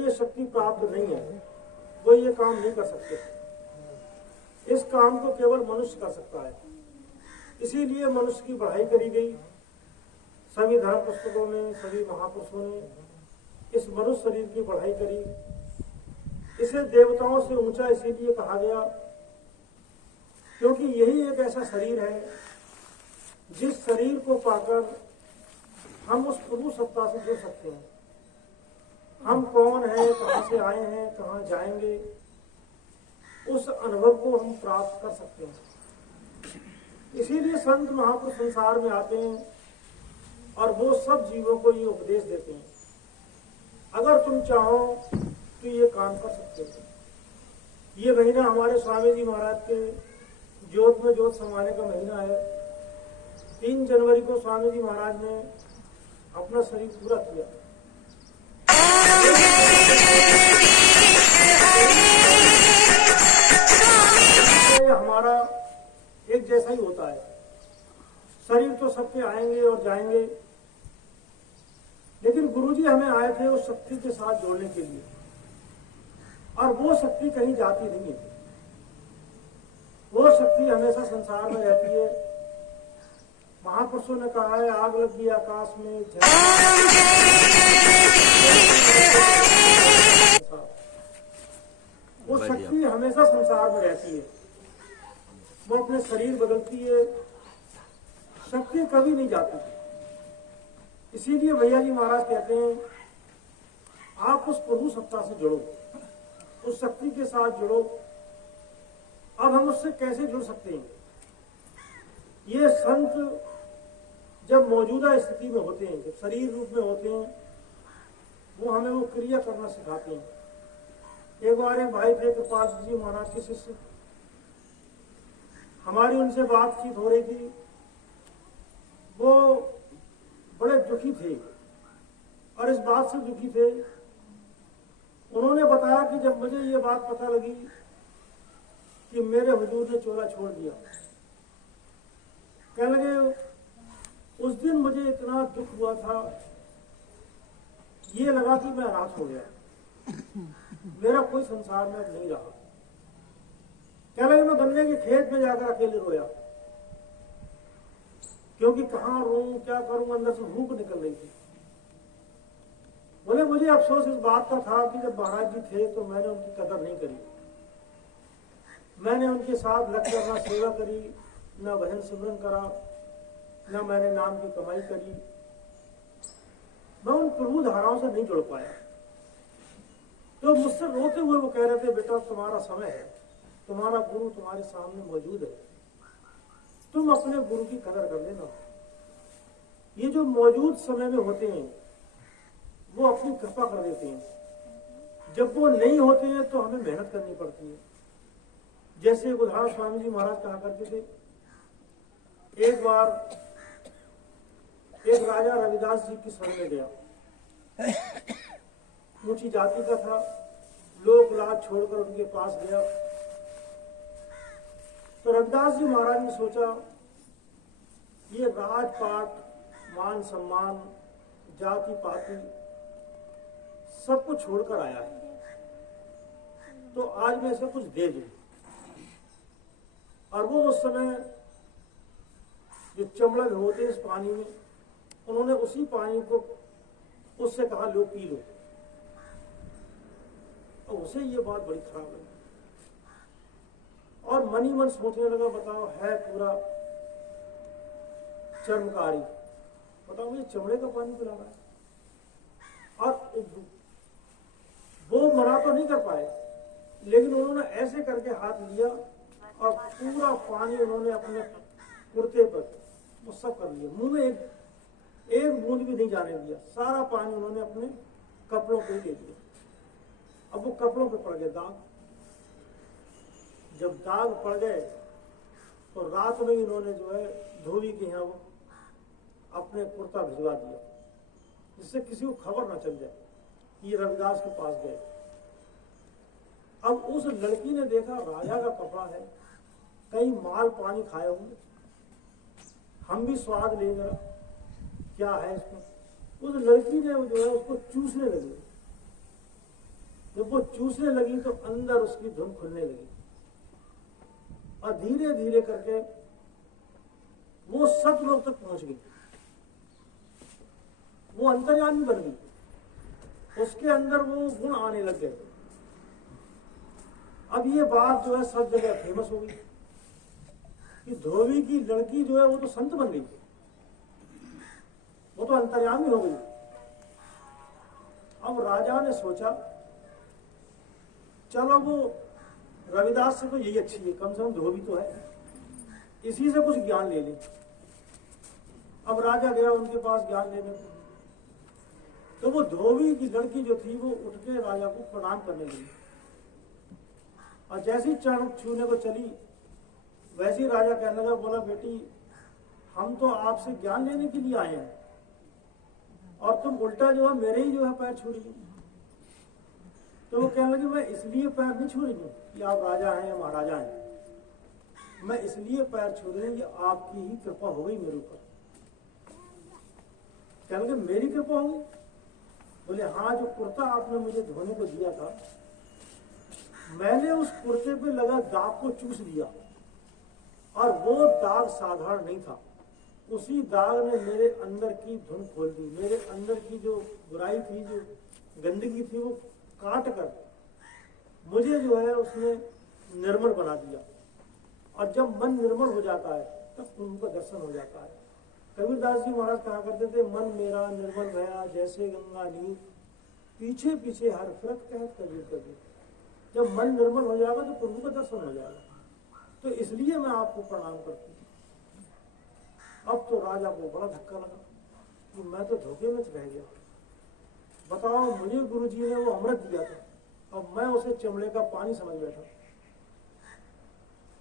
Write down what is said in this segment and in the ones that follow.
ये शक्ति प्राप्त नहीं है, वो ये काम नहीं कर सकते। इस काम को केवल मनुष्य कर सकता है। इसीलिए मनुष्य की बढ़ाई करी गई। सभी धर्म पुस्तकों में, सभी महापुरुषों ने इस मनुष्य शरीर की बढ़ाई करी। इसे देवताओं से ऊंचा इसीलिए कहा गया क्योंकि यही एक ऐसा शरीर है जिस शरीर को पाकर हम उस प्रभु सत्ता से जुड़ सकते हैं। हम कौन हैं, कहां से आए हैं, कहां जाएंगे, उस अनुभव को हम प्राप्त कर सकते हैं। इसीलिए संत महापुरुष संसार में आते हैं और वो सब जीवों को ये उपदेश देते हैं, अगर तुम चाहो तो ये काम कर सकते हो। ये महीना हमारे स्वामी जी महाराज के ज्योत में ज्योत समाने का महीना है। 3 जनवरी को स्वामी जी महाराज ने अपना शरीर पूरा किया। हमारा एक जैसा ही होता है। शरीर तो सबके आएंगे और जाएंगे, लेकिन गुरुजी हमें आए थे उस शक्ति के साथ जोड़ने के लिए, और वो शक्ति कहीं जाती नहीं है। वो शक्ति हमेशा संसार में रहती है। महापुरुषों ने कहा है, आग लग गई आकाश में, वो शक्ति हमेशा संसार में रहती है। वो अपने शरीर बदलती है, शक्ति कभी नहीं जाती। इसीलिए भैया जी महाराज कहते हैं, आप उस प्रभु सत्ता से जुड़ो, उस शक्ति के साथ जुड़ो। अब हम उससे कैसे जुड़ सकते हैं? ये संत जब मौजूदा स्थिति में होते हैं, जब शरीर रूप में होते हैं, वो हमें वो क्रिया करना सिखाते हैं। एक बार एक भाई थे कृपाल जी महाराज के शिष्य, हमारी उनसे बातचीत हो रही थी। वो बड़े दुखी थे और इस बात से दुखी थे, उन्होंने बताया कि जब मुझे ये बात पता लगी कि मेरे हुजूर ने चोला छोड़ दिया, कहने लगे उस दिन मुझे इतना दुख हुआ था, ये लगा कि मैं अनाथ हो गया, मेरा कोई संसार में अब नहीं रहा। कहने लगे मैं गन्ने के खेत में जाकर अकेले रोया, क्योंकि कहाँ रोऊं, क्या करूं, अंदर से भूख निकल रही थी। बोले मुझे अफसोस इस बात का था कि जब महाराज जी थे तो मैंने उनकी कदर नहीं करी। मैंने उनके साथ लगकर ना सेवा करी, ना भजन सिमरन करा, ना मैंने नाम की कमाई करी। मैं उन प्रभु धाराओं से नहीं जुड़ पाया। तो मुझसे रोते हुए वो कह रहे थे, बेटा तुम्हारा समय है, तुम्हारा गुरु तुम्हारे सामने मौजूद है, तुम अपने गुरु की कदर कर लेना। ये जो मौजूद समय में होते हैं वो अपनी कृपा कर देते हैं, जब वो नहीं होते हैं तो हमें मेहनत करनी पड़ती है। जैसे उदाहरण स्वामी जी महाराज कहा करते थे, एक बार एक राजा रविदास जी की शरण में गया, ऊंची जाति का था, लोक लाज छोड़कर उनके पास गया। तो रविदास जी महाराज ने सोचा ये राजपाट, मान सम्मान, जाति पाति सब कुछ छोड़कर आया है, तो आज मैं इसे कुछ दे दूं। और वो उस समय जो चमड़ा होते इस पानी में, उन्होंने उसी पानी को उससे कहा लो पी लो। और उसे ये बात बड़ी खराब लगी और मन ही मन सोचने लगा, बताओ है पूरा चर्मकारी, बताओ मुझे चमड़े का पानी पिला रहा है। और वो मना तो नहीं कर पाए, लेकिन उन्होंने ऐसे करके हाथ लिया और पूरा पानी उन्होंने अपने कुर्ते पर वो सब कर लिया, मुंह में एक बूंद भी नहीं जाने दिया। सारा पानी उन्होंने अपने कपड़ों पे ले लिया। अब वो कपड़ों पे पड़ गए दाग। जब दाग पड़ गए तो रात में इन्होंने जो है धोबी के यहाँ वो अपने कुर्ता भिजवा दिया, जिससे किसी को खबर ना चल जाए कि ये रविदास के पास गए। अब उस लड़की ने देखा राजा का कपड़ा है, कहीं माल पानी खाए होंगे, हम भी स्वाद ले जरा क्या है इसमें। उस लड़की ने जो है उसको चूसने लगी वो चूसने लगी तो अंदर उसकी धुन खुलने लगी और धीरे धीरे करके वो सतलोक तक पहुंच गई। वो अंतर्यामी बन गई, उसके अंदर वो गुण आने लग गए। अब ये बात जो है सब जगह फेमस हो गई कि धोबी की लड़की जो है वो तो संत बन गई, वो तो अंतर्यामी हो गई। अब राजा ने सोचा चलो वो रविदास से तो यही अच्छी है, कम से कम धोबी तो है, इसी से कुछ ज्ञान ले ले। अब राजा गया उनके पास ज्ञान लेने को, तो वो धोबी की लड़की जो थी वो उठ के राजा को प्रणाम करने लगी और जैसी चरण छूने को चली वैसे ही राजा कहने लगा, बोला बेटी हम तो आपसे ज्ञान लेने के लिए आए हैं और तुम उल्टा जो है मेरे ही जो है पैर छू रही हो। तो वो कहने लगे मैं इसलिए पैर नहीं छू रही हूँ कि आप राजा हैं या महाराजा हैं, मैं इसलिए पैर छू रही हूँ कि आपकी ही कृपा हो गई मेरे ऊपर। कहने लगे मेरी कृपा हो गई? बोले हाँ, जो कुर्ता आपने मुझे धोने को दिया था मैंने उस कुर्ते पे लगा दाग को चूस दिया और वो दाग साधारण नहीं था, उसी दाग ने मेरे अंदर की धुन खोल दी, मेरे अंदर की जो बुराई थी, जो गंदगी थी, वो काट कर मुझे जो है उसने निर्मल बना दिया। और जब मन निर्मल हो जाता है तब प्रभु का दर्शन हो जाता है। कबीरदास जी महाराज कहा करते थे, मन मेरा निर्मल भया जैसे गंगा नीर, पीछे पीछे हर फिरत कहत कबीर कबीर। जब मन निर्मल हो जाएगा तो प्रभु का दर्शन हो जाएगा। तो इसलिए मैं आपको प्रणाम करती हूँ। अब तो राजा को बड़ा धक्का लगा कि मैं तो धोखे में रह गया। बताओ, मुझे गुरुजी ने वो अमृत दिया था, अब मैं उसे चमड़े का पानी समझ बैठा।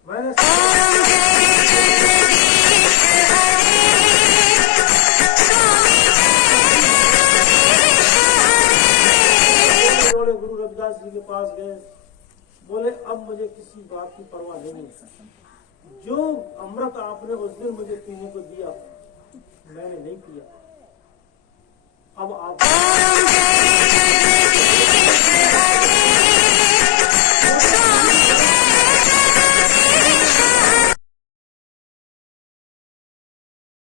मैंने गुरु रविदास जी के पास गए, बोले अब मुझे किसी बात की परवाह नहीं है, जो अमृत आपने उस दिन मुझे पीने को दिया मैंने नहीं पिया, अब आप